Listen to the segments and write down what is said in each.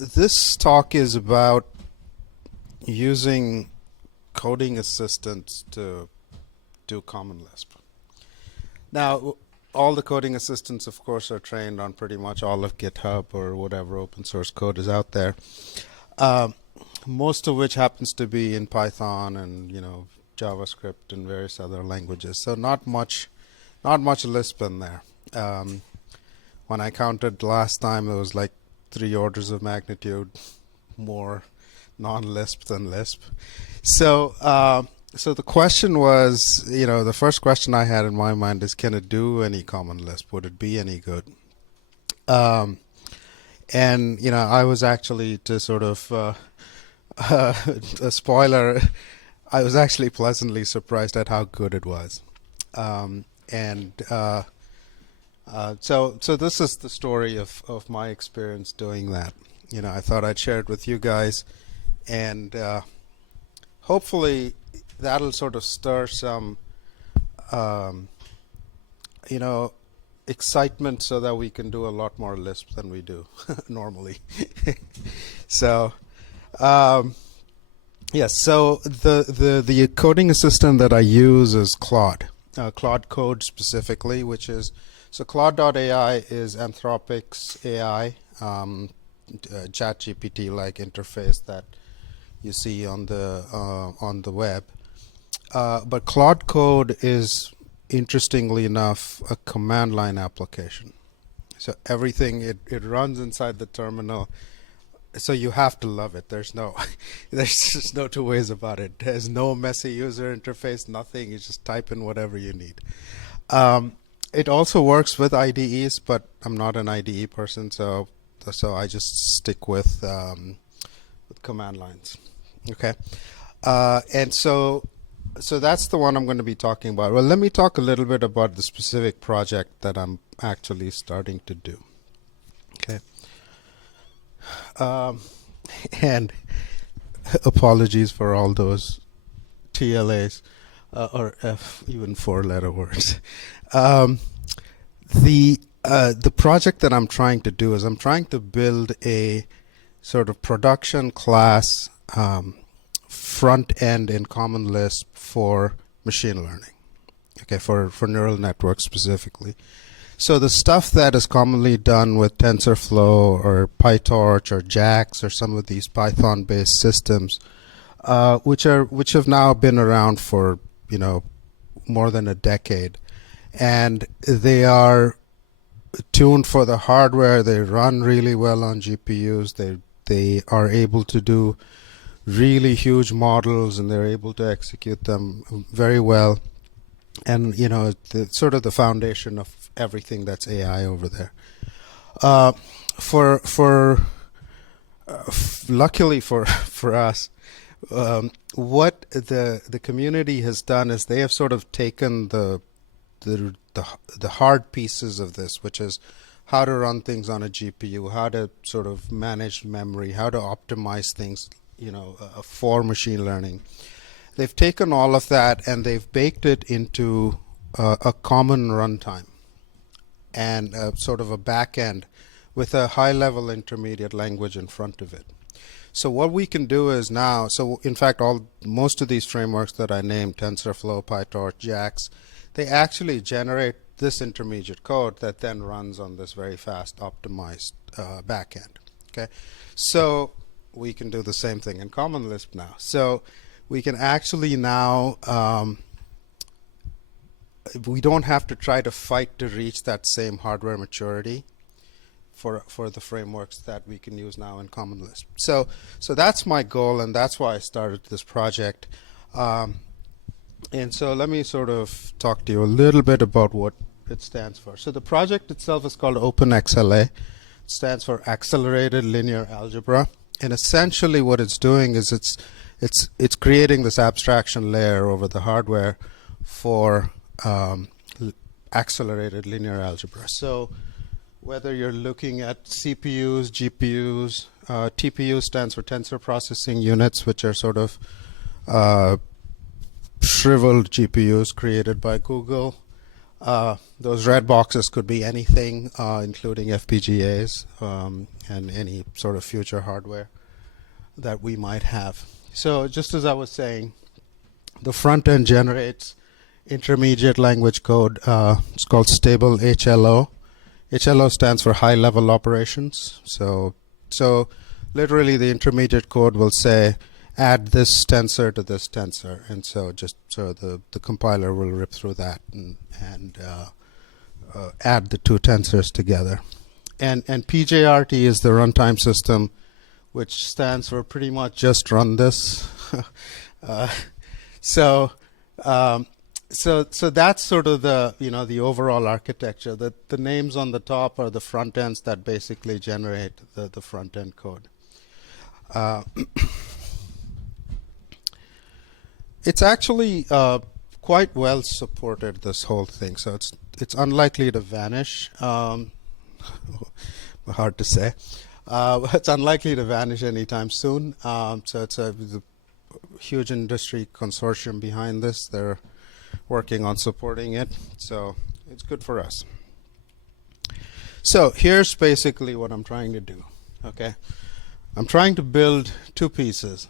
this talk is about using coding assistants to do Common Lisp. Now, all the coding assistants, of course, are trained on pretty much all of GitHub or whatever open source code is out there. Most of which happens to be in Python and JavaScript and various other languages. So not much Lisp in there. When I counted last time, it was like 3 orders of magnitude more non-Lisp than Lisp. So the question was, the first question I had in my mind is, can it do any Common Lisp? Would it be any good? And I was actually, to sort of a spoiler, I was actually pleasantly surprised at how good it was. So this is the story of my experience doing that. I thought I'd share it with you guys, and hopefully that'll sort of stir some excitement so that we can do a lot more Lisp than we do normally. So yes, so the coding assistant that I use is Claude Code specifically, which is, so Claude.ai is Anthropic's AI ChatGPT like interface that you see on the web. But Claude Code is, interestingly enough, a command line application. So everything, it runs inside the terminal. So you have to love it. There's just no two ways about it. There's no messy user interface, nothing. You just type in whatever you need. It also works with IDEs, but I'm not an IDE person, so I just stick with command lines. Okay, and so that's the one I'm going to be talking about. Well, let me talk a little bit about the specific project that I'm actually starting to do. Okay. And apologies for all those TLAs or even 4-letter words. The project that I'm trying to do is I'm trying to build a sort of production class front end in Common Lisp for machine learning. Okay, for neural networks specifically. So the stuff that is commonly done with TensorFlow or PyTorch or JAX or some of these Python-based systems, which have now been around for more than a decade, and they are tuned for the hardware. They run really well on GPUs. They are able to do really huge models, and they're able to execute them very well. And it's sort of the foundation of everything that's AI over there. Luckily for us, what the community has done is they have sort of taken the hard pieces of this, which is how to run things on a GPU, how to sort of manage memory, how to optimize things, for machine learning. They've taken all of that and they've baked it into a common runtime and sort of a back end with a high-level intermediate language in front of it. So what we can do is now, so in fact most of these frameworks that I named, TensorFlow, PyTorch, JAX, they actually generate this intermediate code that then runs on this very fast optimized back end. Okay, so we can do the same thing in Common Lisp now. So we can actually now, we don't have to try to fight to reach that same hardware maturity for the frameworks that we can use now in Common Lisp. So that's my goal, and that's why I started this project. And so let me sort of talk to you a little bit about what it stands for. So the project itself is called OpenXLA. It stands for Accelerated Linear Algebra. And essentially what it's doing is it's creating this abstraction layer over the hardware for accelerated linear algebra. So whether you're looking at CPUs, GPUs, TPU stands for tensor processing units, which are sort of shriveled GPUs created by Google. Those red boxes could be anything, including FPGAs and any sort of future hardware that we might have. So just as I was saying, the front end generates intermediate language code. It's called stable HLO. HLO stands for high level operations. So literally the intermediate code will say add this tensor to this tensor, and so the compiler will rip through that and add the two tensors together. And PJRT is the runtime system, which stands for pretty much just run this. So that's sort of the overall architecture. The names on the top are the front ends that basically generate the front end code. It's actually quite well supported, this whole thing. So it's unlikely to vanish. Hard to say. It's unlikely to vanish anytime soon. So it's a huge industry consortium behind this. They're working on supporting it, so it's good for us. So here's basically what I'm trying to do. Okay, I'm trying to build two pieces.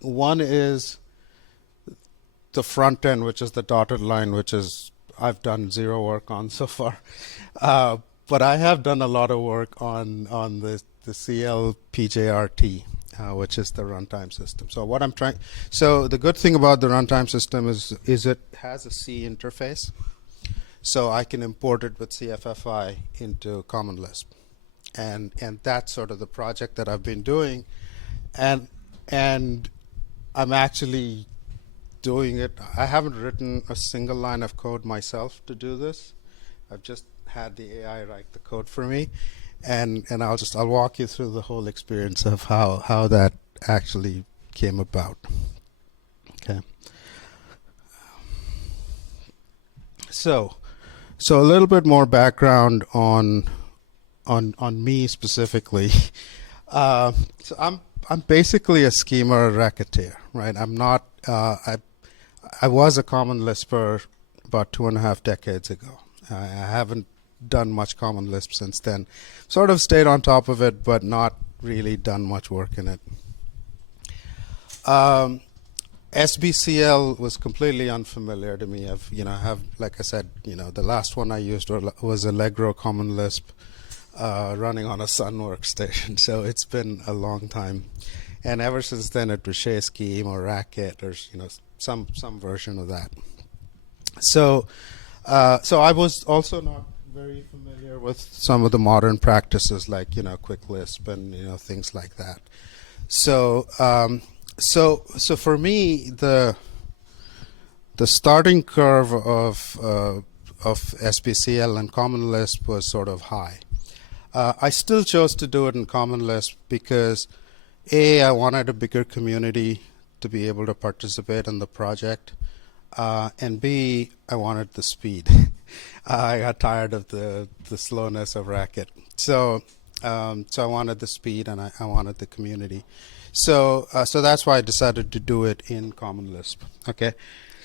One is the front end, which is the dotted line, which is I've done zero work on so far, but I have done a lot of work on the CL PJRT. Which is the runtime system. So what I'm trying, so the good thing about the runtime system is it has a C interface, so I can import it with CFFI into Common Lisp, and that's sort of the project that I've been doing, and I'm actually doing it. I haven't written a single line of code myself to do this. I've just had the AI write the code for me. And I'll walk you through the whole experience of how that actually came about. Okay. So a little bit more background on me specifically. So I'm basically a schemer racketeer, right? I'm not. I was a Common Lisper about 2.5 decades ago. I haven't done much Common Lisp since then. Sort of stayed on top of it, but not really done much work in it. SBCL was completely unfamiliar to me. Like I said, the last one I used was Allegro Common Lisp, running on a Sun workstation. So it's been a long time, and ever since then it was Shea Scheme or Racket or some version of that. So I was also not very familiar with some of the modern practices like Quick Lisp and things like that. So for me, the starting curve of SBCL and Common Lisp was sort of high. I still chose to do it in Common Lisp because I wanted a bigger community to be able to participate in the project, and B, I wanted the speed. I got tired of the slowness of Racket, so I wanted the speed and I wanted the community. So that's why I decided to do it in Common Lisp. Okay,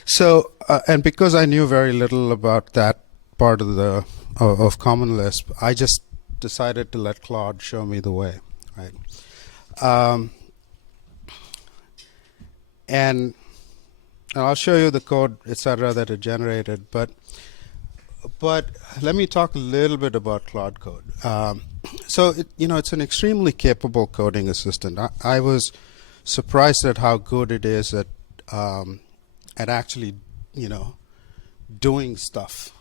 so and because I knew very little about that part of Common Lisp, I just decided to let Claude show me the way, right? And I'll show you the code, etc., that it generated. But let me talk a little bit about Claude Code. So it's an extremely capable coding assistant. I was surprised at how good it is at actually doing stuff.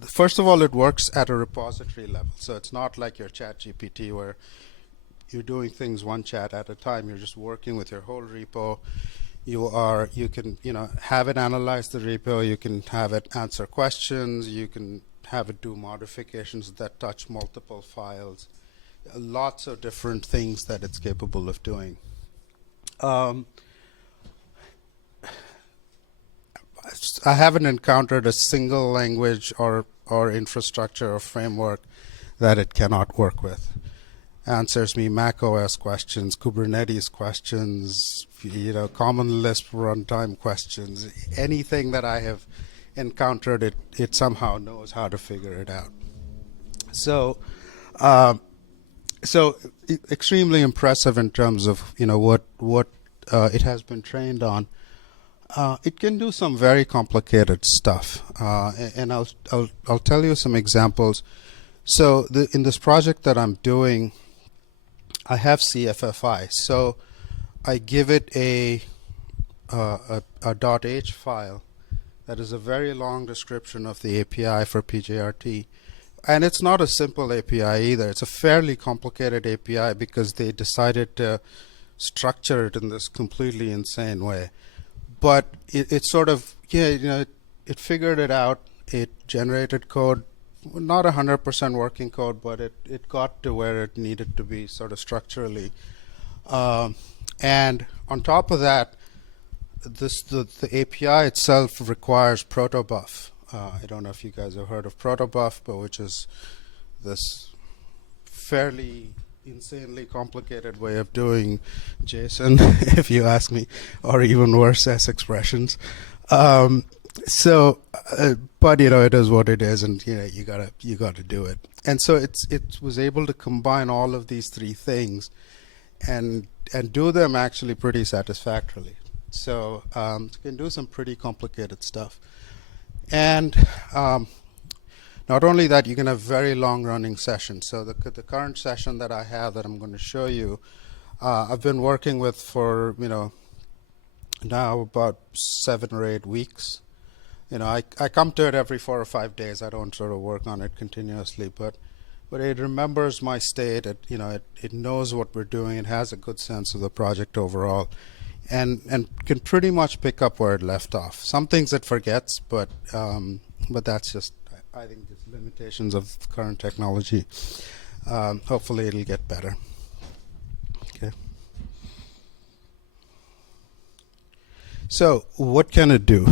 First of all, it works at a repository level, so it's not like your ChatGPT where you're doing things one chat at a time. You're just working with your whole repo. You can have it analyze the repo. You can have it answer questions. You can have it do modifications that touch multiple files. Lots of different things that it's capable of doing. I haven't encountered a single language or infrastructure or framework that it cannot work with. Answers me Mac OS questions, Kubernetes questions, Common Lisp runtime questions, anything that I have encountered it, it somehow knows how to figure it out. So, um, extremely impressive in terms of what it has been trained on. It can do some very complicated stuff, and I'll tell you some examples. So in this project that I'm doing, I have CFFI. So I give it a .h file that is a very long description of the API for PJRT. And it's not a simple API either. It's a fairly complicated API because they decided to structure it in this completely insane way. But it sort of, it figured it out. It generated code, not 100% working code, but it got to where it needed to be sort of structurally. And on top of that, the API itself requires protobuf. I don't know if you guys have heard of protobuf, but which is this fairly insanely complicated way of doing JSON, if you ask me, or even worse, S expressions. But it is what it is, and you gotta do it. And so it was able to combine all of these three things, and do them actually pretty satisfactorily. So it can do some pretty complicated stuff. And not only that, you can have very long-running sessions. So the current session that I have that I'm going to show you, I've been working with for now about 7 or 8 weeks. I come to it every 4 or 5 days. I don't sort of work on it continuously, but it remembers my state. It knows what we're doing. It has a good sense of the project overall, and can pretty much pick up where it left off. Some things it forgets, but that's just, I think, just limitations of current technology. Hopefully it'll get better. Okay. So what can it do?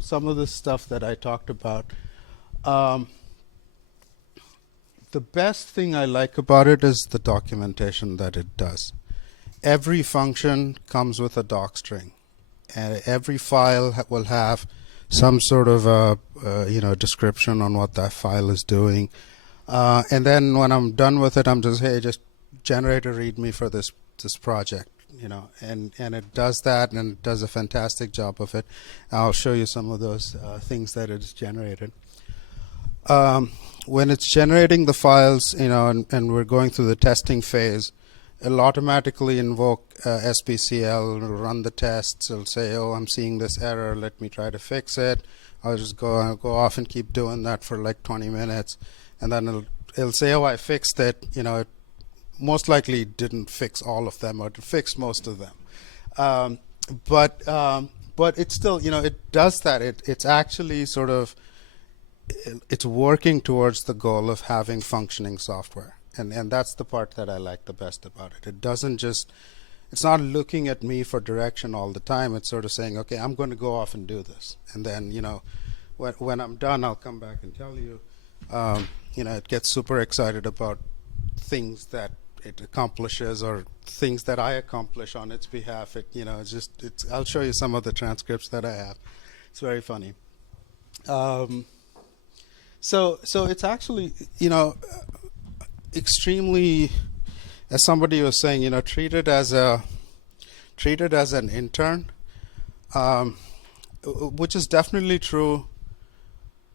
Some of the stuff that I talked about. The best thing I like about it is the documentation that it does. Every function comes with a doc string, and every file will have some sort of description on what that file is doing. And then when I'm done with it, I'm just generate a README for this project, and it does that, and it does a fantastic job of it. I'll show you some of those things that it's generated. When it's generating the files, and we're going through the testing phase, it'll automatically invoke SBCL, it'll run the tests, it'll say, oh, I'm seeing this error, let me try to fix it. I'll just go off and keep doing that for like 20 minutes. And then it'll say, oh, I fixed it. It most likely didn't fix all of them, or it fixed most of them. But it's still, it does that. It's actually sort of, it's working towards the goal of having functioning software. And that's the part that I like the best about it. It doesn't just, it's not looking at me for direction all the time. It's sort of saying, okay, I'm going to go off and do this. And then, when I'm done, I'll come back and tell you. It gets super excited about things that it accomplishes or things that I accomplish on its behalf. I'll show you some of the transcripts that I have. It's very funny. So it's actually, extremely, as somebody was saying, treated as an intern, which is definitely true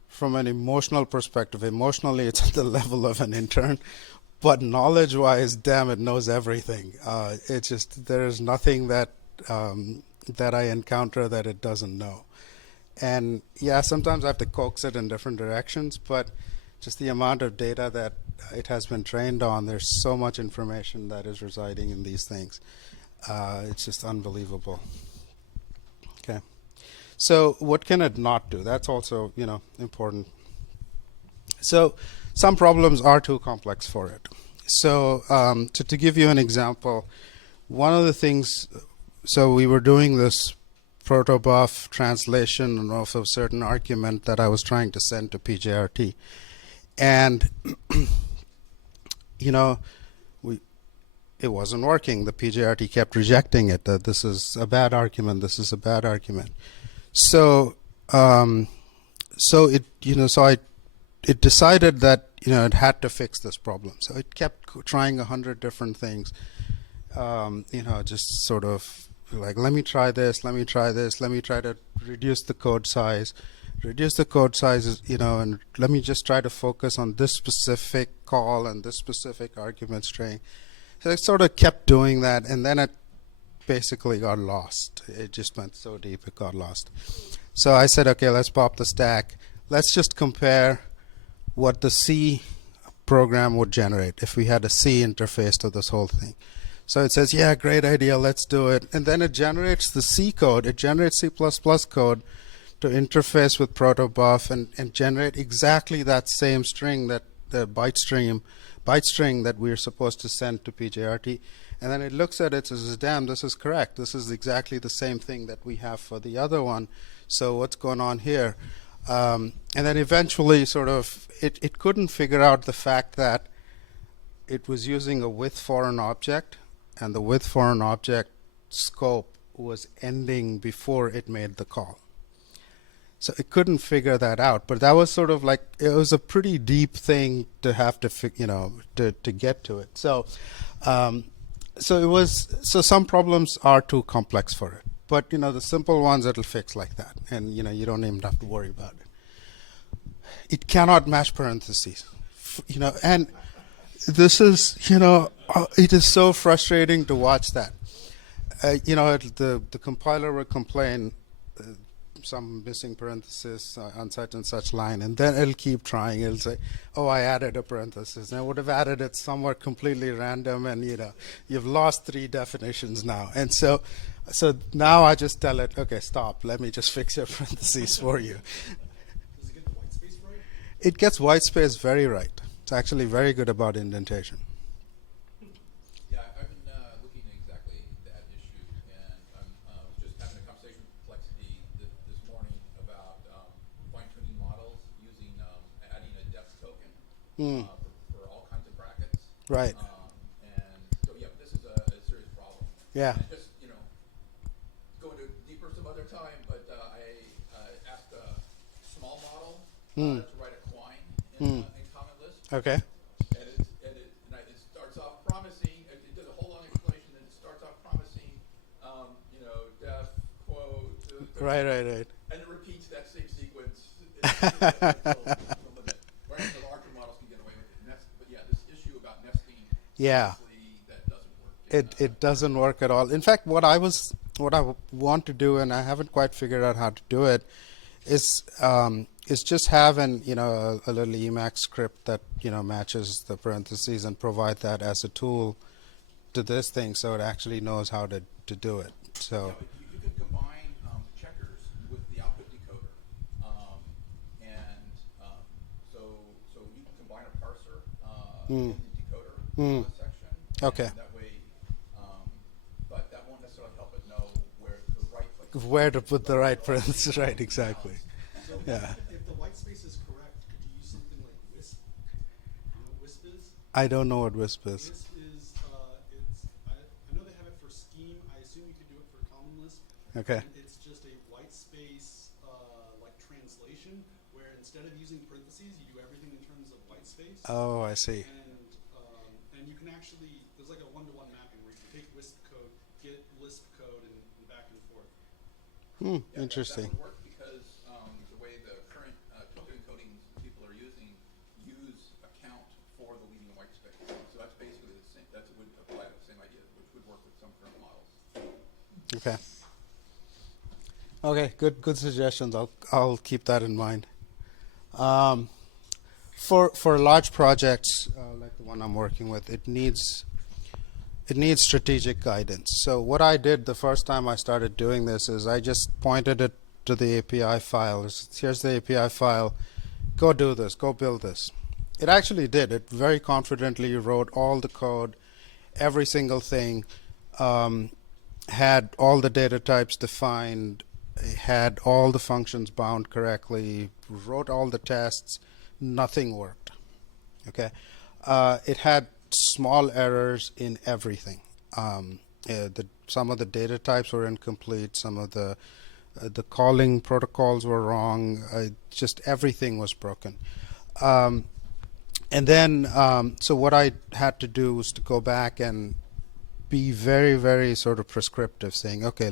from an emotional perspective. Emotionally, it's at the level of an intern, but knowledge-wise, damn, it knows everything. It's just, there's nothing that I encounter that it doesn't know. And yeah, sometimes I have to coax it in different directions, but just the amount of data that it has been trained on, there's so much information that is residing in these things. It's just unbelievable. Okay. So what can it not do? That's also, important. So some problems are too complex for it. So to give you an example, one of the things, so we were doing this protobuf translation of a certain argument that I was trying to send to PJRT. And, it wasn't working. The PJRT kept rejecting it, that this is a bad argument, this is a bad argument. So so it decided that it had to fix this problem. So it kept trying 100 different things. Just sort of like, let me try this, let me try this, let me try to reduce the code size. Reduce the code sizes, and let me just try to focus on this specific call and this specific argument string. So it sort of kept doing that, and then it basically got lost. It just went so deep it got lost. So I said, okay, let's pop the stack. Let's just compare what the C program would generate if we had a C interface to this whole thing. So it says, yeah, great idea, let's do it. And then it generates the C code. It generates C++ code to interface with protobuf and generate exactly that same string, that the byte string that we're supposed to send to PJRT. And then it looks at it and says, damn, this is correct. This is exactly the same thing that we have for the other one. So what's going on here? And then eventually sort of it couldn't figure out the fact that it was using a with foreign object, and the with foreign object scope was ending before it made the call. So it couldn't figure that out, but that was sort of like, it was a pretty deep thing to have to to get to it. So so some problems are too complex for it, but the simple ones it'll fix like that, and you don't even have to worry about it. It cannot match parentheses, and this is it is so frustrating to watch that. The compiler will complain some missing parenthesis on such and such line, and then it'll keep trying. It'll say, oh, I added a parenthesis, and I would have added it somewhere completely random, and you've lost 3 definitions now. And so now I just tell it, okay, stop, let me just fix your parentheses for you. Does it get the white space right? It gets white space very right. It's actually very good about indentation. Yeah, I've been looking at exactly that issue, and I'm just having a conversation with Complexity this morning about fine-tuning models using adding a depth token for all kinds of brackets. Right. And so, yeah, this is a serious problem. Yeah. And just, go into deeper some other time, but I asked a small model to write a quine in Common Lisp. Okay. And it starts off promising. It does a whole long explanation, and it starts off promising, def, quote. Right. And it repeats that same sequence. Until the limit. Whereas the larger models can get away with it. But yeah, this issue about nesting. Yeah. That doesn't work. It doesn't work at all. In fact, what I want to do, and I haven't quite figured out how to do it, is just have a little Emacs script that matches the parentheses and provide that as a tool to this thing, so it actually knows how to do it. So you can combine checkers with the output decoder, and so you can combine a parser in the decoder section. Okay. And that way, but that won't necessarily help it know where the right place. Where to put the right parentheses? Right, exactly. So Yeah. if the white space is correct, could you use something like Wisp? You know what Wisp is? I don't know what Wisp is. Wisp is, I know they have it for Scheme. I assume you could do it for Common Lisp. Okay. It's just a white space like translation where instead of using parentheses, you do everything in terms of white space. Oh, I see. And you can actually, there's like a one-to-one mapping where you can take Wisp code, get Lisp code, and back and forth. Yeah, Interesting. That would work because the way the current token encoding people are using use account for the leading white space. So that's basically the same. That would apply to the same idea, which would work with some current models. Okay. Okay, good suggestions. I'll keep that in mind. For large projects like the one I'm working with, it needs strategic guidance. So what I did the first time I started doing this is I just pointed it to the API file. Here's the API file. Go do this. Go build this. It actually did. It very confidently wrote all the code, every single thing, had all the data types defined, had all the functions bound correctly, wrote all the tests. Nothing worked. Okay. It had small errors in everything. Some of the data types were incomplete. Some of the the calling protocols were wrong. Just everything was broken. And then, so what I had to do was to go back and be very, very sort of prescriptive, saying, okay,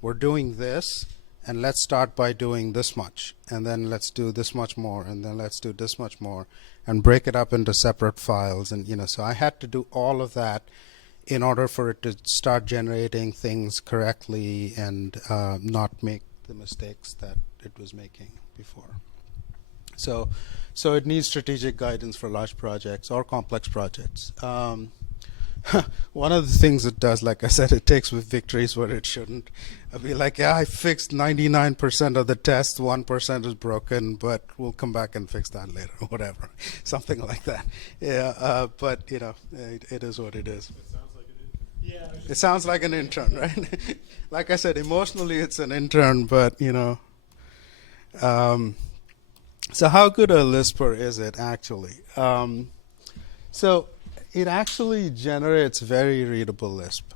we're doing this, and let's start by doing this much, and then let's do this much more, and then let's do this much more, and break it up into separate files. And so I had to do all of that in order for it to start generating things correctly and not make the mistakes that it was making before. So it needs strategic guidance for large projects or complex projects. One of the things it does, like I said, it takes with victories where it shouldn't. I'll be like, yeah, I fixed 99% of the tests, 1% is broken, but we'll come back and fix that later, or whatever, something like that. Yeah, but it is what it is. It sounds like an intern, right? Like I said, emotionally it's an intern, but so how good a Lisper is it actually? So it actually generates very readable Lisp.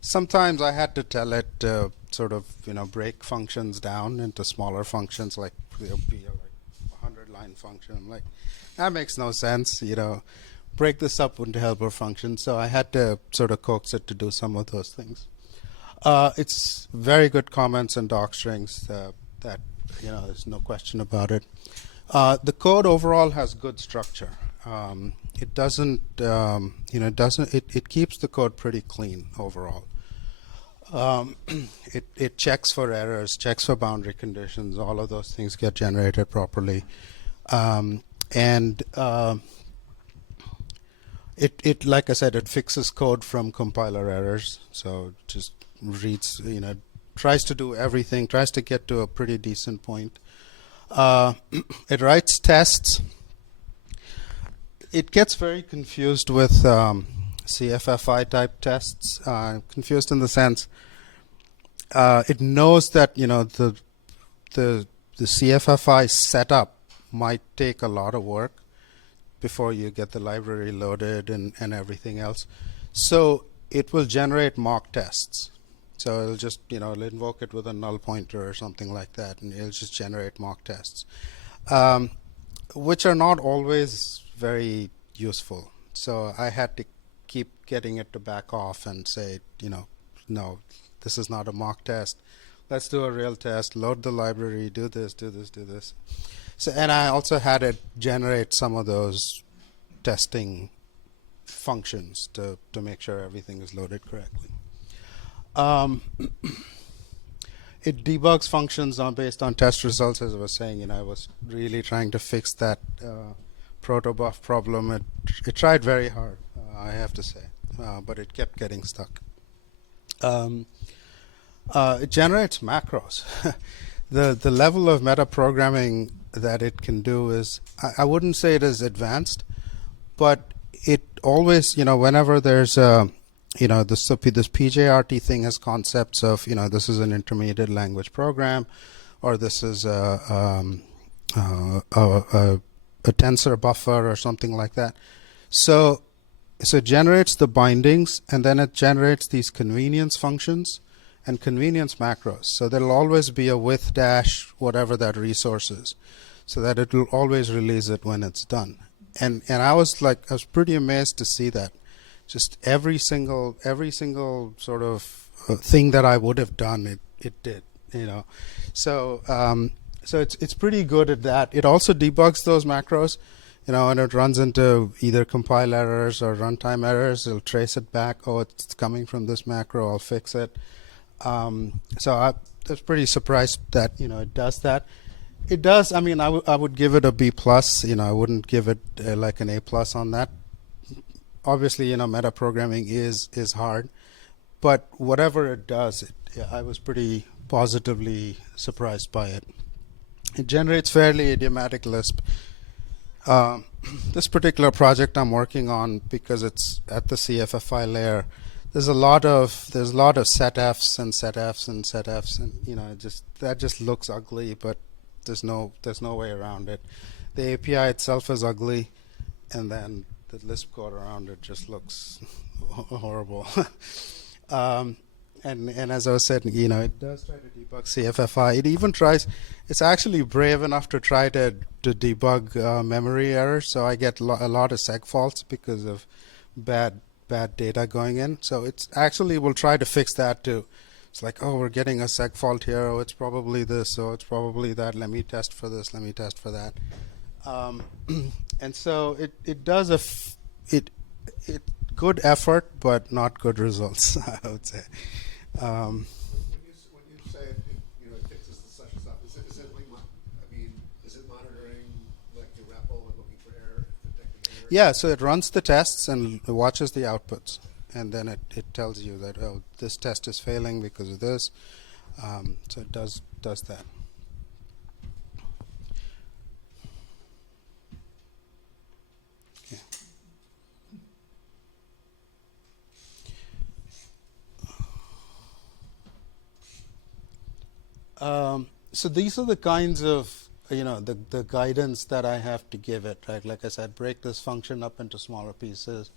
Sometimes I had to tell it to sort of break functions down into smaller functions, like there'll be a 100-line function. I'm like, that makes no sense, break this up into helper functions. So I had to sort of coax it to do some of those things. It's very good comments and doc strings that there's no question about it. The code overall has good structure. It doesn't, it keeps the code pretty clean overall. It checks for errors, checks for boundary conditions. All of those things get generated properly, and it like I said, it fixes code from compiler errors. So just reads, tries to do everything, tries to get to a pretty decent point. It writes tests. It gets very confused with CFFI type tests. Confused in the sense it knows that the CFFI setup might take a lot of work before you get the library loaded and everything else. So it will generate mock tests. So it'll just it'll invoke it with a null pointer or something like that, and it'll just generate mock tests, which are not always very useful. So I had to keep getting it to back off and say, no, this is not a mock test. Let's do a real test, load the library, do this, do this, do this. So, and I also had it generate some of those testing functions to make sure everything is loaded correctly. It debugs functions based on test results, as I was saying. I was really trying to fix that protobuf problem. It tried very hard, I have to say, but it kept getting stuck. It generates macros. The level of metaprogramming that it can do is, I wouldn't say it is advanced, but it always, whenever there's a this PJRT thing has concepts of, this is an intermediate language program, or this is a tensor buffer or something like that. So it generates the bindings, and then it generates these convenience functions and convenience macros. So there'll always be a with dash whatever that resource is, so that it will always release it when it's done. And I was pretty amazed to see that. Just every single sort of thing that I would have done, it did, So it's pretty good at that. It also debugs those macros, and it runs into either compile errors or runtime errors. It'll trace it back. Oh, it's coming from this macro. I'll fix it. So I was pretty surprised that it does that. It does. I mean, I would give it a B plus. I wouldn't give it like an A plus on that. Obviously, metaprogramming is hard, but whatever it does, I was pretty positively surprised by it. It generates fairly idiomatic Lisp. This particular project I'm working on, because it's at the CFFI layer, there's a lot of setfs and setfs and setfs, and that just looks ugly, but there's no way around it. The API itself is ugly, and then the Lisp code around it just looks horrible. and as I was saying, it does try to debug CFFI. It even tries. It's actually brave enough to try to debug memory errors. So I get a lot of seg faults because of bad data going in. So it's actually will try to fix that too. It's like, oh, we're getting a seg fault here. Oh, it's probably this. Oh, it's probably that. Let me test for this. Let me test for that. And so it does it good effort, but not good results. I would say. When you say it fixes such and stuff, is it monitoring like your REPL and looking for error, detecting error? Yeah, so it runs the tests and watches the outputs, and then it tells you that, oh, this test is failing because of this. So it does that. Okay. So these are the kinds of the guidance that I have to give it, right? Like I said, break this function up into smaller pieces,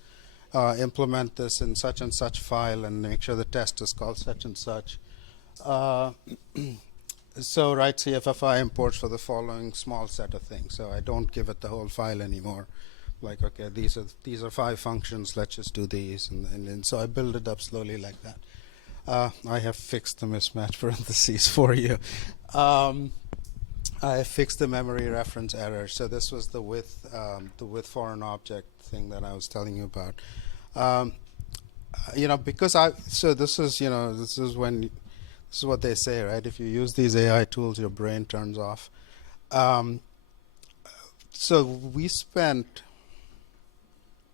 implement this in such and such file, and make sure the test is called such and such. So write CFFI imports for the following small set of things. So I don't give it the whole file anymore. Like, okay, these are 5 functions. Let's just do these, and so I build it up slowly like that. I have fixed the mismatch parentheses for you. I fixed the memory reference error. So this was the with foreign object thing that I was telling you about. Because this is what they say, right? If you use these AI tools, your brain turns off. So we spent,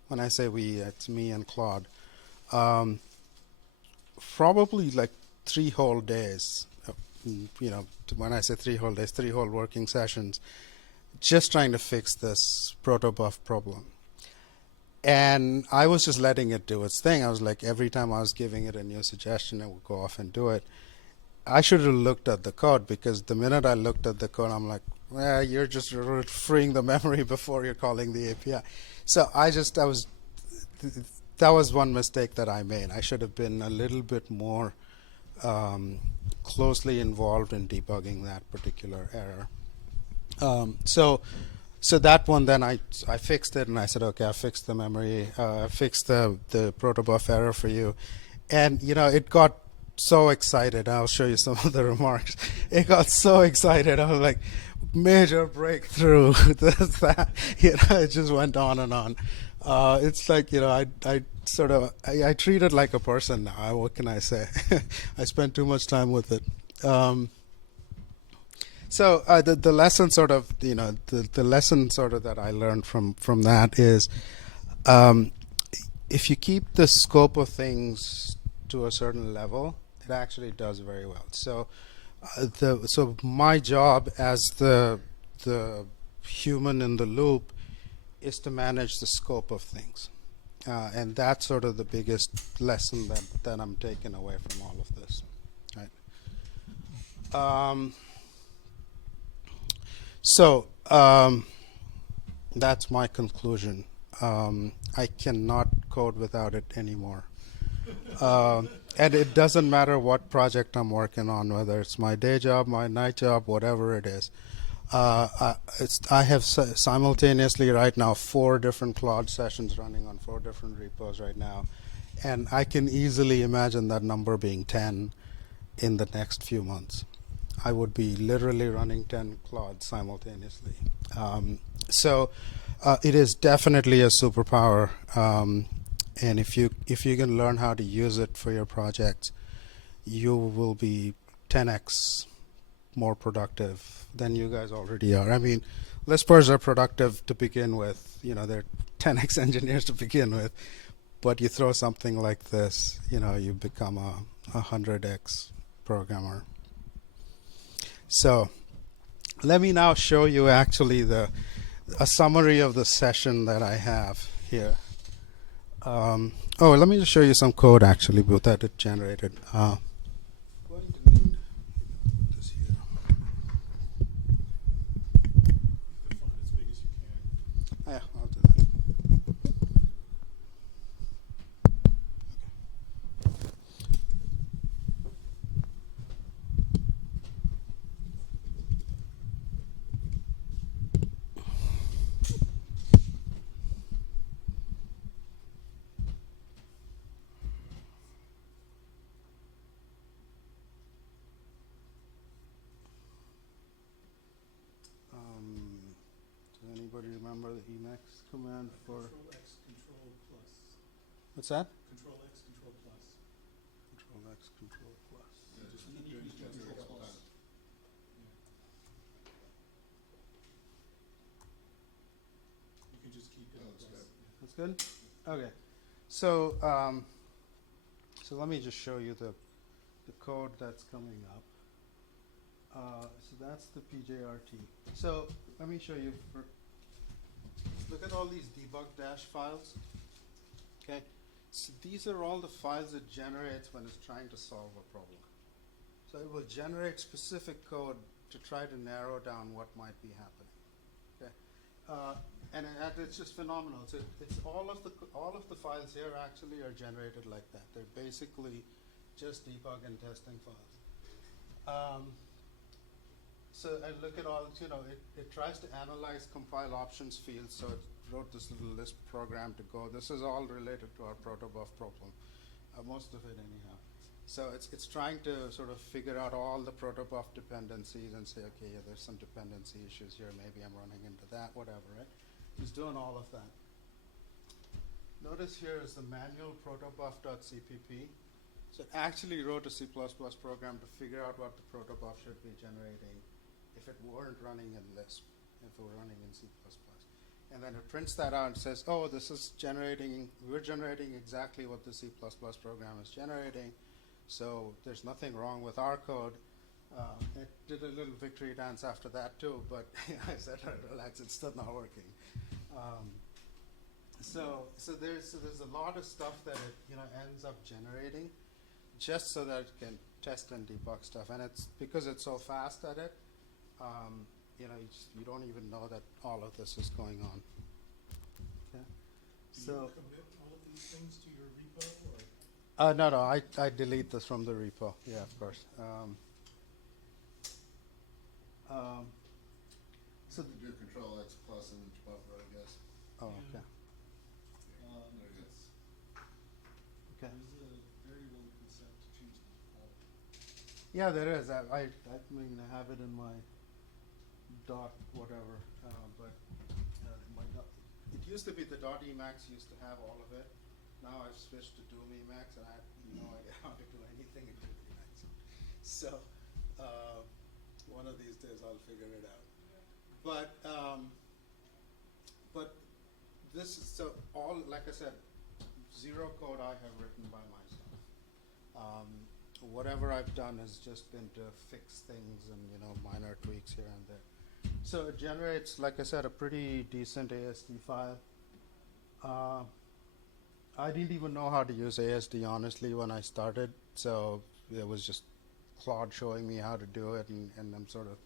when I say we, it's me and Claude, probably like 3 whole days. When I say 3 whole days, 3 whole working sessions, just trying to fix this protobuf problem. And I was just letting it do its thing. I was like, every time I was giving it a new suggestion, it would go off and do it. I should have looked at the code, because the minute I looked at the code, I'm like, well, you're just freeing the memory before you're calling the API. So that was one mistake that I made. I should have been a little bit more closely involved in debugging that particular error. So that one, then I fixed it, and I said, okay, I fixed the memory, I fixed the protobuf error for you. And it got so excited. I'll show you some of the remarks. It got so excited. I was like, major breakthrough. It just went on and on. It's like, I treat it like a person now. What can I say? I spend too much time with it. So the lesson the lesson that I learned from that is, if you keep the scope of things to a certain level, it actually does very well. So so my job as the human in the loop is to manage the scope of things, and that's sort of the biggest lesson that I'm taking away from all of this. Right. So that's my conclusion. I cannot code without it anymore. And it doesn't matter what project I'm working on, whether it's my day job, my night job, whatever it is. I have simultaneously right now 4 different Claude sessions running on 4 different repos right now. And I can easily imagine that number being 10 in the next few months. I would be literally running 10 Claudes simultaneously. So it is definitely a superpower. And if you can learn how to use it for your projects, you will be 10x more productive than you guys already are. I mean, Lispers are productive to begin with. They're 10x engineers to begin with. But you throw something like this, you become a 100x programmer. So let me now show you actually a summary of the session that I have here. Let me just show you some code actually that it generated. Going to need this here. The font as big as you can. Yeah, I'll do that. Everybody remember the Emacs command for, Control X, Control plus. what's that? Control X, Control plus. Control X, Control plus. And then you can use Control plus. You can just keep it. That's good. That's good? Okay. So, so let me just show you the code that's coming up. So that's the PJRT. So let me show you. Look at all these debug dash files. Okay. So these are all the files it generates when it's trying to solve a problem. So it will generate specific code to try to narrow down what might be happening. Okay. And it's just phenomenal. So it's all of the files here actually are generated like that. They're basically just debug and testing files. So I look at all, it tries to analyze compile options fields. So it wrote this little Lisp program to go. This is all related to our protobuf problem, most of it anyhow. So it's trying to sort of figure out all the protobuf dependencies and say, okay, yeah, there's some dependency issues here. Maybe I'm running into that, whatever, right? He's doing all of that. Notice here is the manual protobuf.cpp. So it actually wrote a C++ program to figure out what the protobuf should be generating if it weren't running in Lisp, if it were running in C++. And then it prints that out and says, oh, this is generating, we're generating exactly what the C++ program is generating. So there's nothing wrong with our code. It did a little victory dance after that too, but I said, relax, it's still not working. So there's a lot of stuff that it ends up generating, just so that it can test and debug stuff. And it's because it's so fast at it, you don't even know that all of this is going on. Okay. Do So you commit all of these things to your repo, or? no, I delete this from the repo. Yeah, of course. So You do Control X plus in each buffer, I guess. oh, okay. There it is. Okay. There's a variable you can set to change the default. Yeah, there is. I mean, I have it in my dot whatever, but my dot, it used to be the dot Emacs used to have all of it. Now I've switched to Doom Emacs, and I have no idea how to do anything in Doom Emacs. So one of these days I'll figure it out. But this is so all, like I said, zero code I have written by myself. Whatever I've done has just been to fix things and minor tweaks here and there. So it generates, like I said, a pretty decent ASD file. I didn't even know how to use ASD honestly when I started, so it was just Claude showing me how to do it, and I'm sort of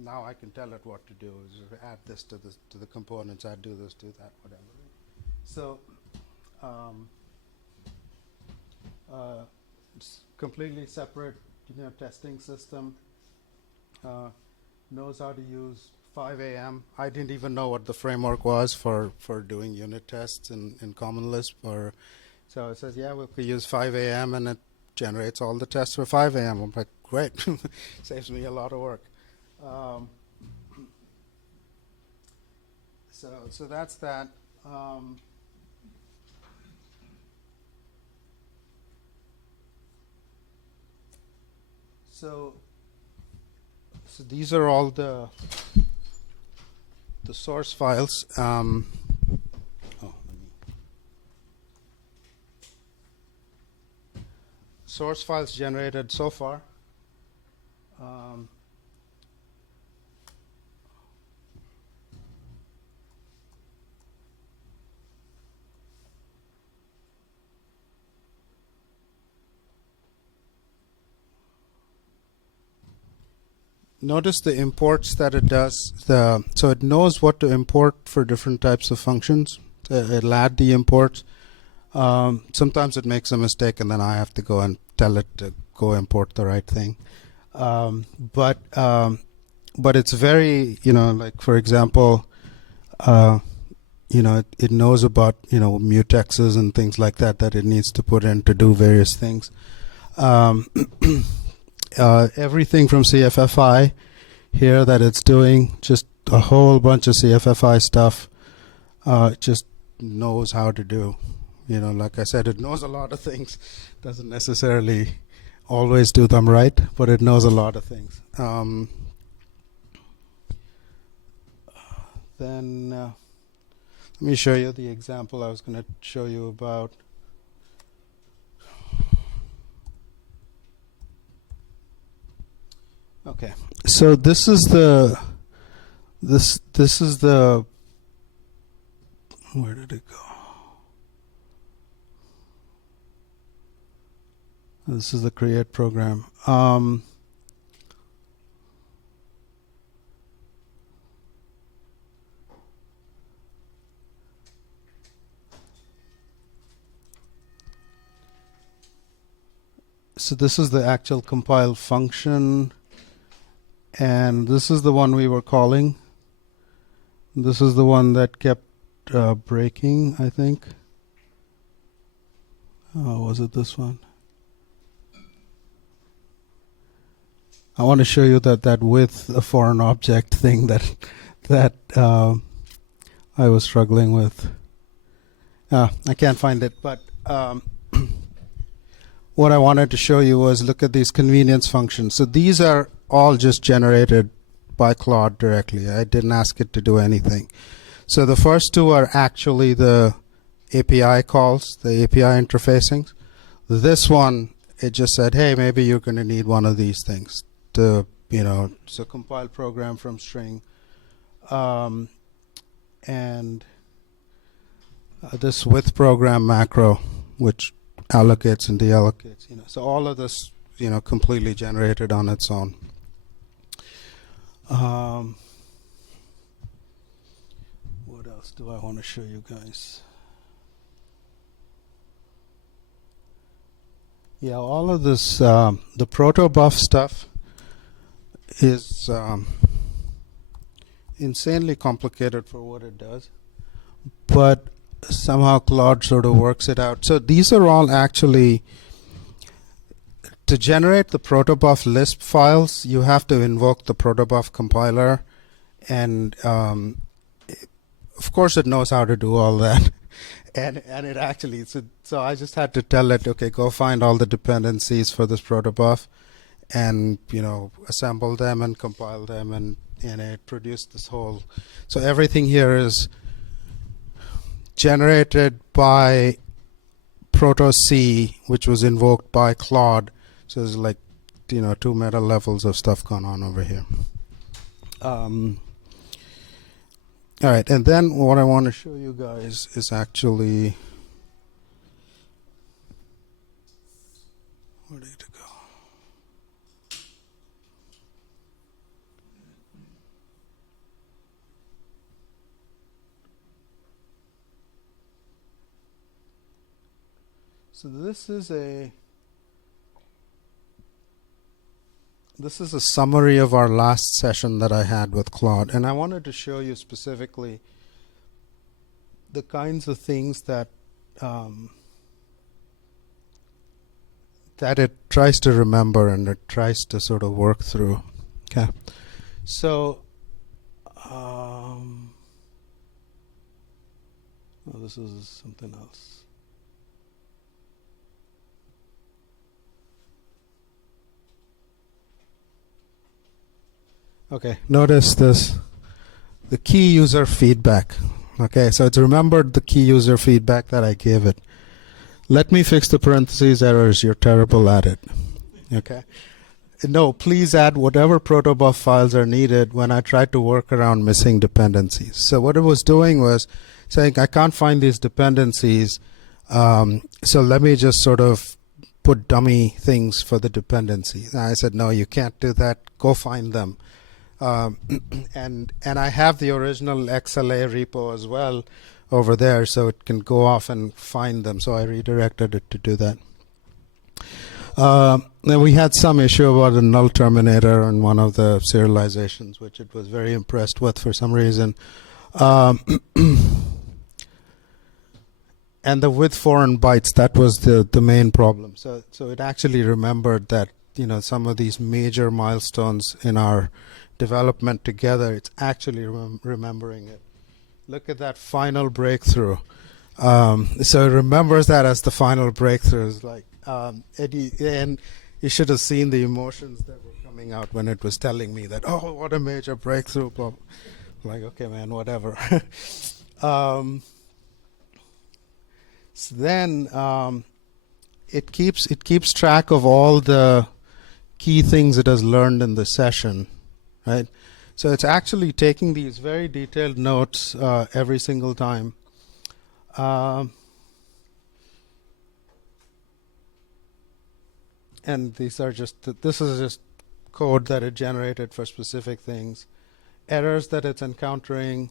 now I can tell it what to do. Is add this to the components, add do this, do that, whatever. So it's completely separate, testing system. Knows how to use 5 AM. I didn't even know what the framework was for doing unit tests in Common Lisp. So it says, yeah, we could use 5 AM, and it generates all the tests for 5 AM. I'm like, great, saves me a lot of work. So that's that. So these are all the source files. Source files generated so far. Notice the imports that it does. So it knows what to import for different types of functions. It'll add the imports. Sometimes it makes a mistake, and then I have to go and tell it to go import the right thing. But it's very, like for example, it knows about mutexes and things like that it needs to put in to do various things. Everything from CFFI here that it's doing, just a whole bunch of CFFI stuff. It just knows how to do. You know, like I said, it knows a lot of things. Doesn't necessarily always do them right, but it knows a lot of things. Then let me show you the example I was going to show you about. Okay, so this is the where did it go? This is the create program. So this is the actual compile function, and this is the one we were calling. This is the one that kept breaking, I think. Oh, was it this one? I want to show you that with a foreign object thing that I was struggling with. I can't find it, but what I wanted to show you was look at these convenience functions. So these are all just generated by Claude directly. I didn't ask it to do anything. So the first two are actually the API calls, the API interfacing. This one, it just said, hey, maybe you're going to need one of these things to, you know, so compile program from string. And this with program macro, which allocates and deallocates, you know. So all of this, you know, completely generated on its own. What else do I want to show you guys? Yeah, all of this, the protobuf stuff is insanely complicated for what it does, but somehow Claude sort of works it out. So these are all actually, to generate the protobuf Lisp files, you have to invoke the protobuf compiler, and of course it knows how to do all that. And it actually, so I just had to tell it, okay, go find all the dependencies for this protobuf, and, you know, assemble them and compile them, and it produced this whole. So everything here is generated by proto-C, which was invoked by Claude. So there's like, you know, 2 meta levels of stuff going on over here. All right, and then what I want to show you guys is actually, where did it go? So this is a summary of our last session that I had with Claude, and I wanted to show you specifically the kinds of things that that it tries to remember and it tries to sort of work through. Okay, so oh, this is something else. Okay, notice this, the key user feedback. Okay, so it's remembered the key user feedback that I gave it. Let me fix the parentheses errors, you're terrible at it. Okay, no, please add whatever protobuf files are needed when I tried to work around missing dependencies. So what it was doing was saying, I can't find these dependencies, so let me just sort of put dummy things for the dependencies. And I said, no, you can't do that, go find them. And I have the original XLA repo as well over there, so it can go off and find them. So I redirected it to do that. Then we had some issue about a null terminator on one of the serializations, which it was very impressed with for some reason. And the with foreign bytes, that was the main problem. So it actually remembered that, you know, some of these major milestones in our development together, it's actually remembering it. Look at that final breakthrough. So it remembers that as the final breakthrough. It's like, and you should have seen the emotions that were coming out when it was telling me that, oh, what a major breakthrough. Blah. Like, okay, man, whatever. So then it keeps track of all the key things it has learned in the session, right? So it's actually taking these very detailed notes every single time. And these are this is just code that it generated for specific things. Errors that it's encountering.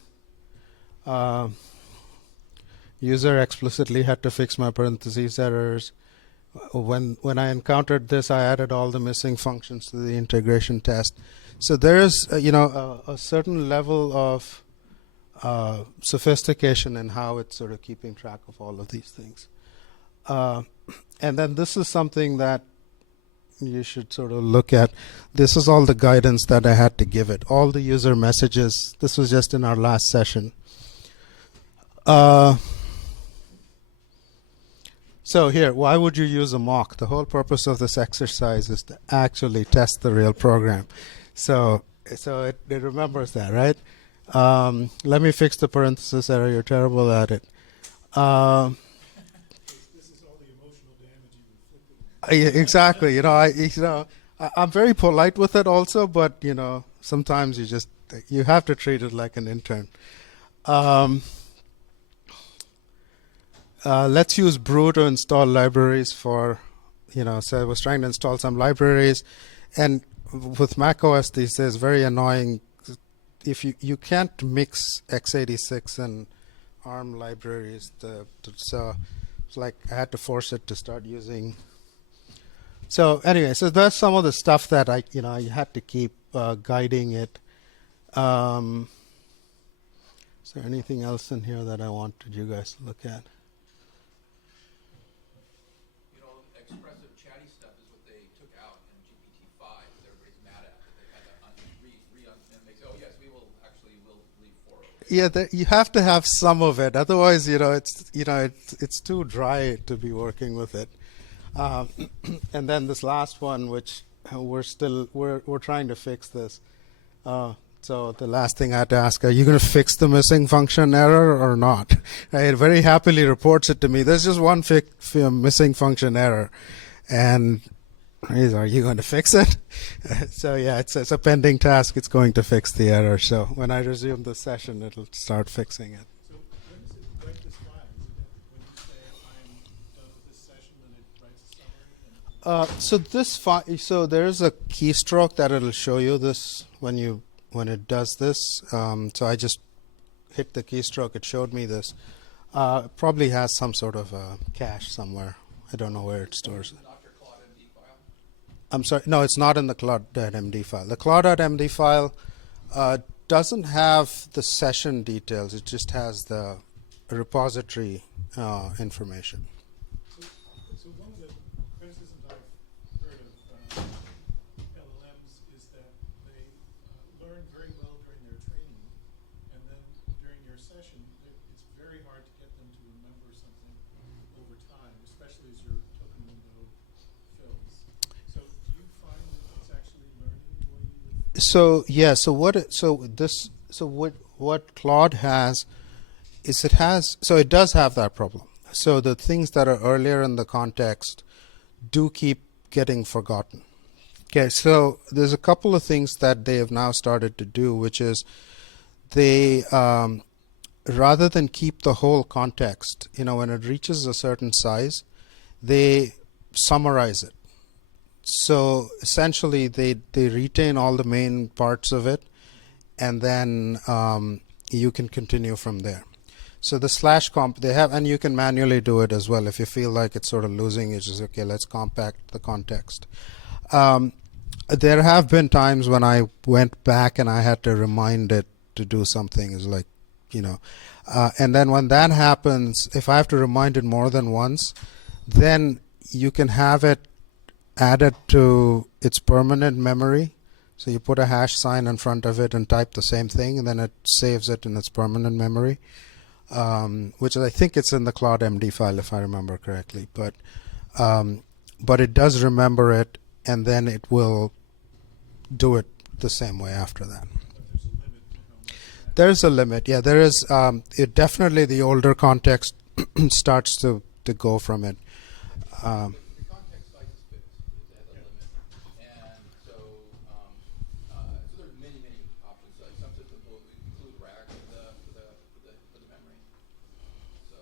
User explicitly had to fix my parentheses errors. When I encountered this, I added all the missing functions to the integration test. So there is, a certain level of sophistication in how it's sort of keeping track of all of these things. And then this is something that you should sort of look at. This is all the guidance that I had to give it. All the user messages. This was just in our last session. So here, why would you use a mock? The whole purpose of this exercise is to actually test the real program. So it remembers that, right? Let me fix the parenthesis error. You're terrible at it. This is all the emotional damage you inflicted. Exactly. I'm very polite with it also, but sometimes you have to treat it like an intern. Let's use brew to install libraries for, so I was trying to install some libraries, and with macOS these days, very annoying. If you can't mix x86 and ARM libraries, so it's like I had to force it to start using. So anyway, so that's some of the stuff that I had to keep guiding it. Is there anything else in here that I wanted you guys to look at? Expressive chatty stuff is what they took out in GPT-5 that everybody's mad at. That they had to and they say, oh yes, we will leave 4 over. Yeah, you have to have some of it. Otherwise, it's too dry to be working with it. And then this last one, which we're trying to fix this. So the last thing I had to ask, are you going to fix the missing function error or not? It very happily reports it to me. There's just one missing function error. And are you going to fix it? So yeah, it's a pending task. It's going to fix the error. So when I resume the session, it'll start fixing it. So when does it write this file? Is it when you say I'm done with this session, then it writes a summary? So there's a keystroke that it'll show you this when it does this. So I just hit the keystroke. It showed me this. Probably has some sort of a cache somewhere. I don't know where it stores it. Not your Claude.md file? I'm sorry. No, it's not in the Claude.md file. The Claude.md file doesn't have the session details. It just has the repository information. So one of the criticisms I've heard of LLMs is that they learn very well during their training, and then during your session, it's very hard to get them to remember something over time, especially as your token window fills. So do you find that it's actually learning the way you? So yeah. What Claude has is it does have that problem. So the things that are earlier in the context do keep getting forgotten. Okay, so there's a couple of things that they have now started to do, which is they, rather than keep the whole context, when it reaches a certain size, they summarize it. So essentially, they retain all the main parts of it, and then you can continue from there. So the /comp they have, and you can manually do it as well if you feel like it's sort of losing. It's just okay. Let's compact the context. There have been times when I went back and I had to remind it to do something. It's like, and then when that happens, if I have to remind it more than once, then you can have it added to its permanent memory. So you put a hash sign in front of it and type the same thing, and then it saves it in its permanent memory, which I think it's in the Claude MD file if I remember correctly. But it does remember it, and then it will do it the same way after that. But there's a limit to how much. There's a limit. Yeah, there is. It definitely the older context starts to go from it. The context size is fixed, it has a limit. And so, so there's many, many options. Some systems will include RAG for the memory. So,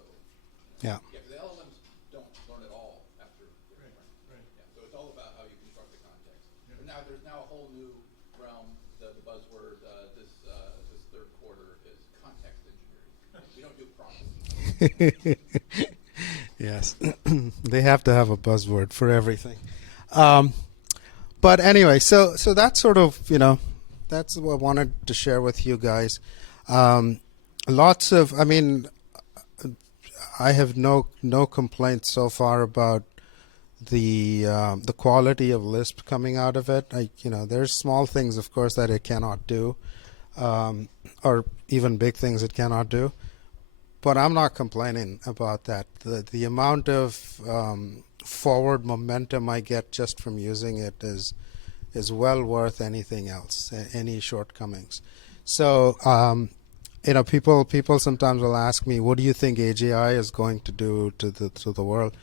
Yeah. yeah, the LLMs don't learn at all after they're Right, learned. right. Yeah, so it's all about how you construct the context. Yeah. But now there's a whole new realm. The buzzword this third quarter is context engineering. We don't do processing. Yes, they have to have a buzzword for everything. But anyway, so that's sort of, that's what I wanted to share with you guys. Lots of, I mean, I have no complaints so far about the quality of Lisp coming out of it. There's small things, of course, that it cannot do, or even big things it cannot do. But I'm not complaining about that. The amount of forward momentum I get just from using it is well worth anything else, any shortcomings. So, people sometimes will ask me, "What do you think AGI is going to do to the world?"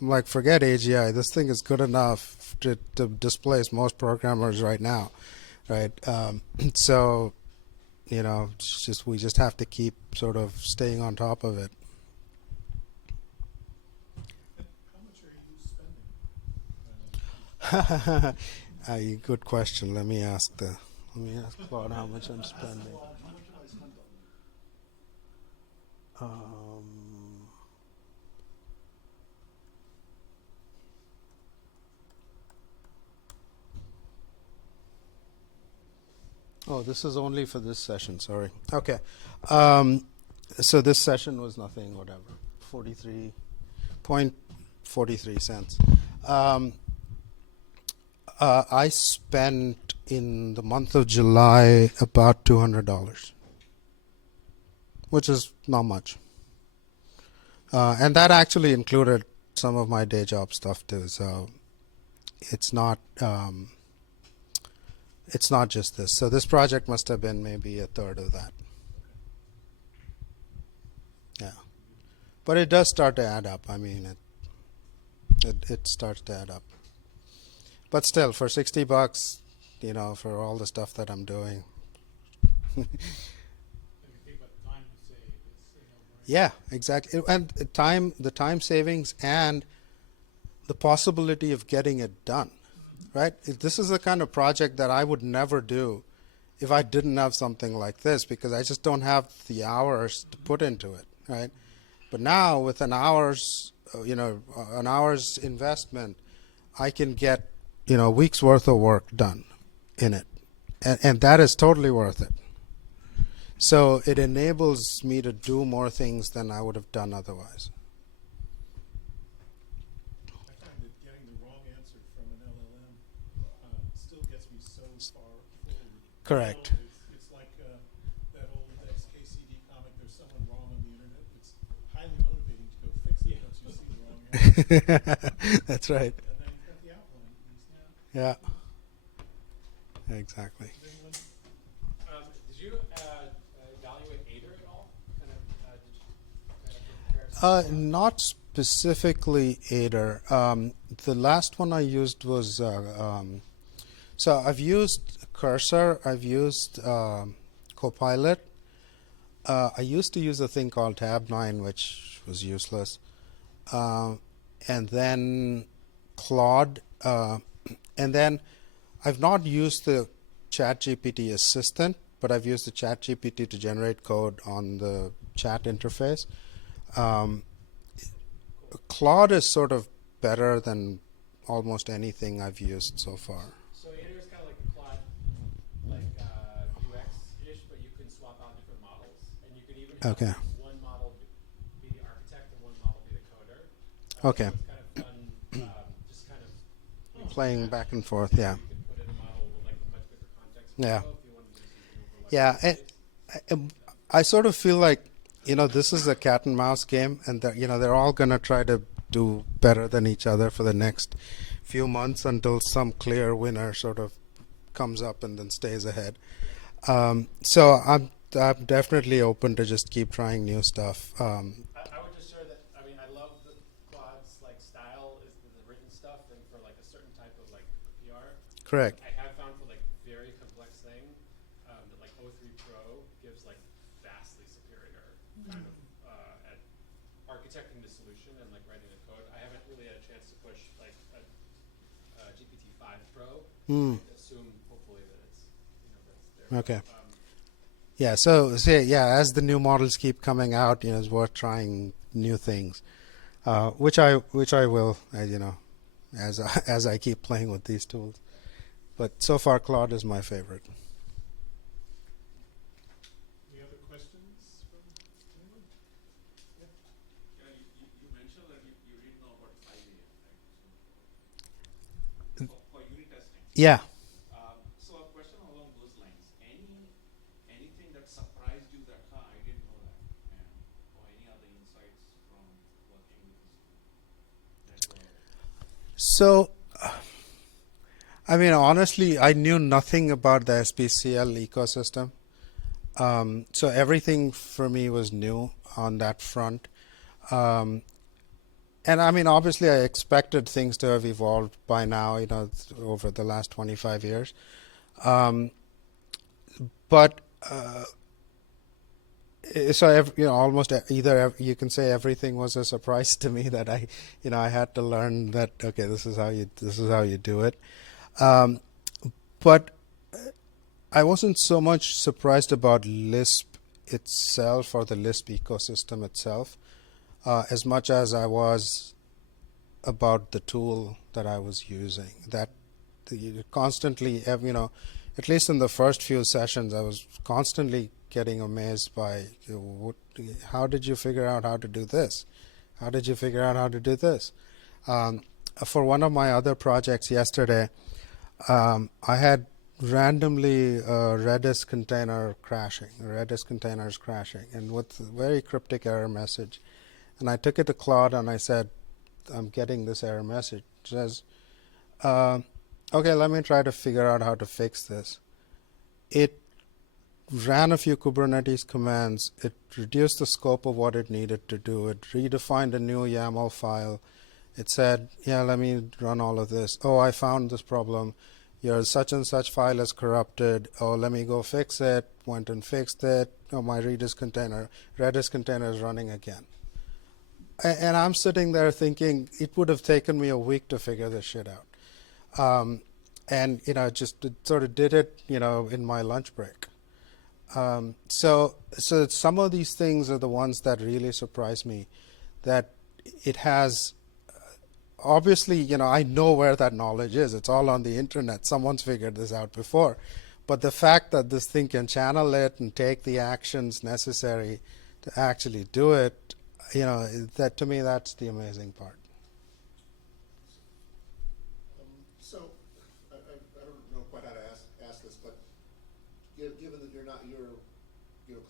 I'm like, forget AGI. This thing is good enough to displace most programmers right now, right? So. We just have to keep sort of staying on top of it. How much are you spending? Good question. Let me ask Claude how much I'm spending. How much have I spent on it? Oh, this is only for this session. Sorry. Okay. So this session was nothing. Whatever. 43.43 cents. I spent in the month of July about $200, which is not much. And that actually included some of my day job stuff too. So it's not just this. So this project must have been maybe a third of that. Yeah, but it does start to add up. I mean, it starts to add up. But still, for $60, for all the stuff that I'm doing. If you think about the time you save, it's a no-brainer. Yeah, exactly. And the time savings and the possibility of getting it done, right? This is the kind of project that I would never do if I didn't have something like this, because I just don't have the hours to put into it, right? But now with an hour's investment, I can get, a week's worth of work done in it. And that is totally worth it. So it enables me to do more things than I would have done otherwise. I find that getting the wrong answer from an LLM still gets me so far forward. Correct. It's like that old XKCD comic, there's someone wrong on the internet. It's highly motivating to go fix it once you see the wrong answer. That's right. And then you've got the outline. Yeah. Exactly. Does anyone Did you evaluate Aider at all? Did you Not specifically Aider. The last one I used was so I've used Cursor. I've used Copilot. I used to use a thing called Tab9, which was useless, and then Claude, and then I've not used the ChatGPT assistant, but I've used the ChatGPT to generate code on the chat interface. Claude is sort of better than almost anything I've used so far. So Aider is kind of like Claude, UX-ish, but you can swap out different models, and you could even have Okay. one model be the architect and one model be the coder. Okay. So it's kind of fun, just kind of Playing back and forth, yeah. you can put in a model with like a much bigger Yeah. If you wanted to do something over like Yeah, and I sort of feel like, this is a cat and mouse game, and they're all gonna try to do better than each other for the next few months until some clear winner sort of comes up and then stays ahead. So I'm definitely open to just keep trying new stuff. I would just share that. I mean, I love the Claude's like style is the written stuff, and for like a certain type of like PR. Correct. I have found for like very complex thing that like O3 Pro gives like vastly superior kind of at architecting the solution and like writing the code. I haven't really had a chance to push like a GPT-5 Pro. Mm. I assume hopefully that it's that's there. Okay. Yeah. So yeah, as the new models keep coming out, it's worth trying new things, which I will, as I keep playing with these tools. But so far, Claude is my favorite. Any other questions from anyone? Yeah. Yeah, you mentioned that you didn't know about 5 a.m., right? For unit testing. Yeah. So a question along those lines. Anything that surprised you that, I didn't know that, and or any other insights from working with this network? So, I mean, honestly, I knew nothing about the SPCL ecosystem. So everything for me was new on that front. And I mean, obviously, I expected things to have evolved by now, over the last 25 years. But so almost either you can say everything was a surprise to me that I had to learn that, okay, this is how you do it. But I wasn't so much surprised about Lisp itself or the Lisp ecosystem itself, as much as I was about the tool that I was using. That constantly, at least in the first few sessions, I was constantly getting amazed by how did you figure out how to do this? How did you figure out how to do this? For one of my other projects yesterday, I had randomly Redis containers crashing, and with a very cryptic error message. And I took it to Claude and I said, I'm getting this error message. It says, okay, let me try to figure out how to fix this. It ran a few Kubernetes commands. It reduced the scope of what it needed to do. It redefined a new YAML file. It said, yeah, let me run all of this. Oh, I found this problem. Your such and such file is corrupted. Oh, let me go fix it. Went and fixed it. Oh, my Redis container is running again. And I'm sitting there thinking it would have taken me a week to figure this shit out. And just sort of did it, in my lunch break. So some of these things are the ones that really surprise me. That it has. Obviously, I know where that knowledge is. It's all on the internet. Someone's figured this out before. But the fact that this thing can channel it and take the actions necessary to actually do it, that to me, that's the amazing part. So, I don't know quite how to ask this, but given that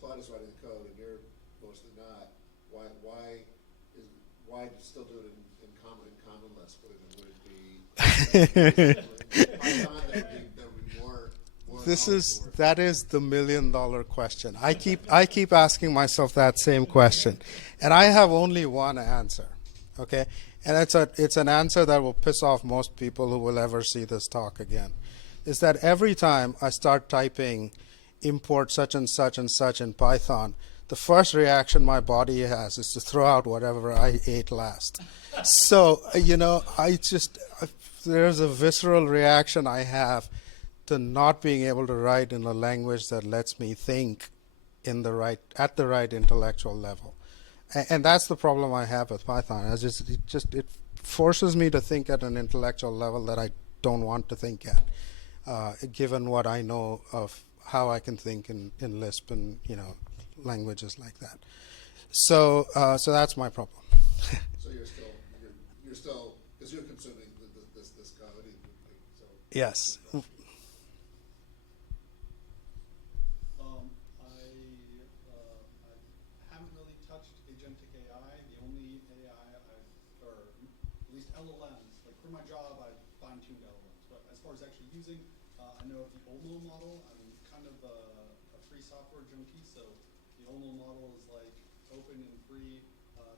Claude is writing the code and you're mostly not, why do you still do it in Common Lisp? Would it be Python that would be more That is the $1 million question. I keep asking myself that same question, and I have only one answer. Okay, and it's an answer that will piss off most people who will ever see this talk again. Is that every time I start typing import such and such and such in Python, the first reaction my body has is to throw out whatever I ate last. So there's a visceral reaction I have to not being able to write in a language that lets me think at the right intellectual level, and that's the problem I have with Python. It forces me to think at an intellectual level that I don't want to think at, given what I know of how I can think in Lisp and languages like that. So that's my problem. So you're still because you're consuming this code. So Yes. LLMs, like for my job, I fine-tuned LLMs, but as far as actually using, I know of the OLMO model. I'm kind of a free software junkie, so the OLMO model is like open and free,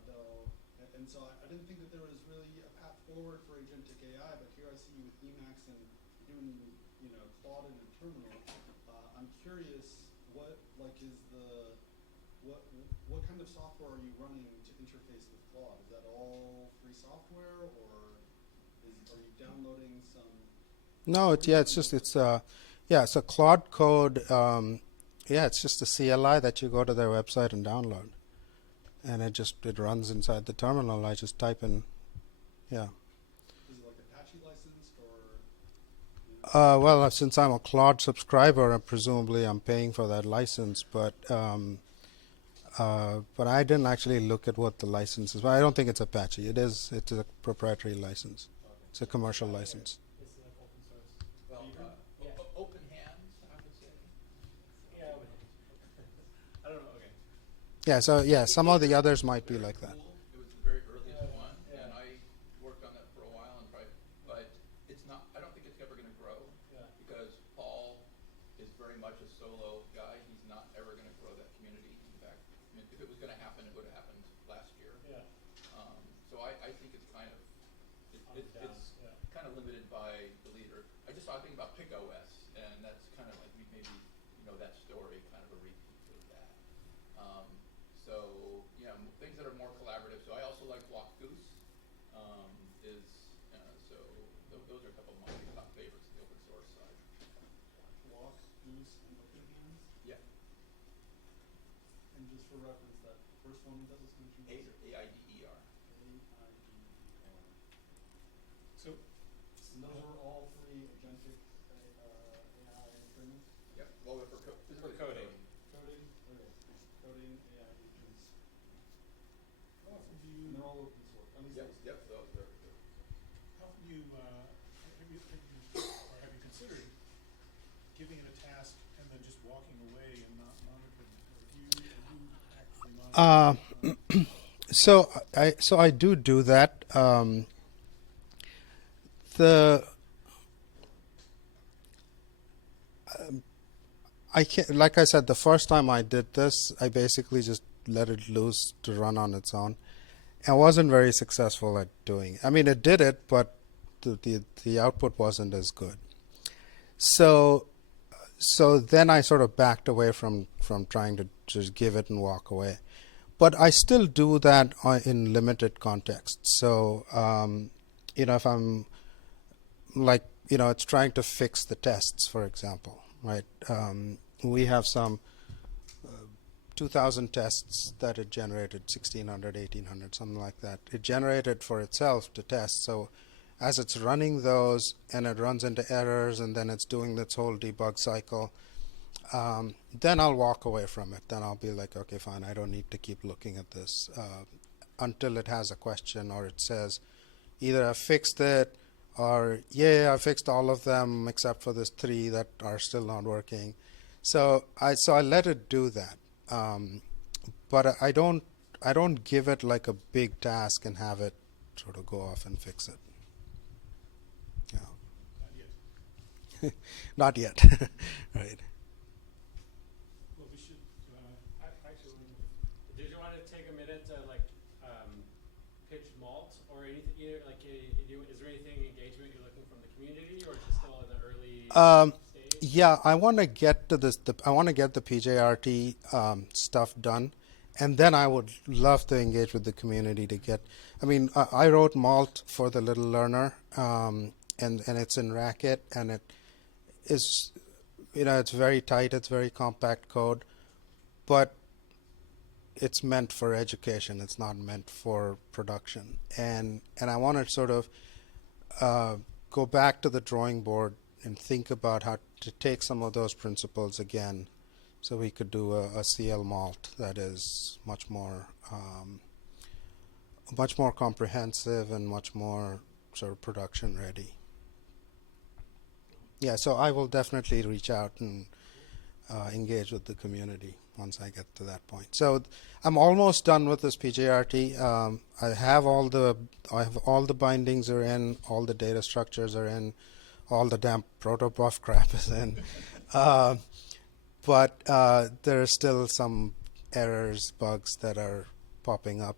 though, and so I didn't think that there was really a path forward for agentic AI, but here I see you with Emacs and doing, Claude in a terminal. I'm curious, what kind of software are you running to interface with Claude? Is that all free software, or are you downloading some? No, so Claude Code. It's just a CLI that you go to their website and download, and it runs inside the terminal. I just type in, yeah. Is it like Apache licensed, or? Well, since I'm a Claude subscriber, presumably I'm paying for that license, but I didn't actually look at what the license is. But I don't think it's Apache. It's a proprietary license. It's a commercial license. It's like open source. Well, Yeah. open hands, I would say. Yeah. I don't know. Okay. Yeah. So some of the others might be like that. Cool. It was the very earliest Yeah. one, Yeah. and I worked on that for a while and tried, but it's not. I don't think it's ever going to grow Yeah. because Paul is very much a solo guy. He's not ever going to grow that community. In fact, I mean, if it was going to happen, it would have happened last year. Yeah. So I think it's kind of it's Yeah. kind of limited by the leader. I just saw a thing about PickOS, and that's kind of like maybe that story, kind of a repeat of that. So things that are more collaborative. So I also like Block Goose. Those are a couple of my top favorites on the open source side. Block, Goose, and Open Hands? Yeah. And just for reference, that first one that was mentioned was AIDER. AIDER. So, And those are all free agentic AI frameworks? Yeah. Well, For coding. Coding, okay. Coding, AI agents. how often do And you, they're all open source, at least those. Yep. Those are. how often do you, have you considered giving it a task and then just walking away and not monitoring it? Or do you actively monitor it? So I do that. I can't, like I said, the first time I did this, I basically just let it loose to run on its own. I wasn't very successful at doing it. I mean, it did it, but the output wasn't as good. So then I sort of backed away from trying to just give it and walk away. But I still do that in limited contexts. So, if I'm like, it's trying to fix the tests, for example, right? We have some 2,000 tests that it generated, 1,600, 1,800, something like that. It generated for itself to test. So as it's running those and it runs into errors and then it's doing this whole debug cycle, then I'll walk away from it. Then I'll be like, okay, fine, I don't need to keep looking at this until it has a question or it says either I fixed it or, I fixed all of them except for this 3 that are still not working. So I let it do that. But I don't give it like a big task and have it sort of go off and fix it. Yeah. Not yet. Not yet. Right. Well, we should, Actually, did you want to take a minute to pitch Malt or anything? Is there anything engagement you're looking from the community, or is it still in the early stage? Yeah, I want to get to this. I want to get the PJRT stuff done, and then I would love to engage with the community to get. I mean, I wrote Malt for the Little Learner, and it's in Racket, and it is, it's very tight. It's very compact code, but it's meant for education. It's not meant for production, and I want to sort of go back to the drawing board and think about how to take some of those principles again, so we could do a CL Malt that is much more comprehensive and much more sort of production ready. Yeah, so I will definitely reach out and engage with the community once I get to that point. So I'm almost done with this PJRT. I have all the bindings are in, all the data structures are in, all the damn protobuf crap is in. But there are still some errors, bugs that are popping up,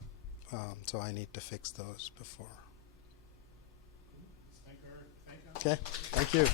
so I need to fix those before. Thank you. Okay, thank you.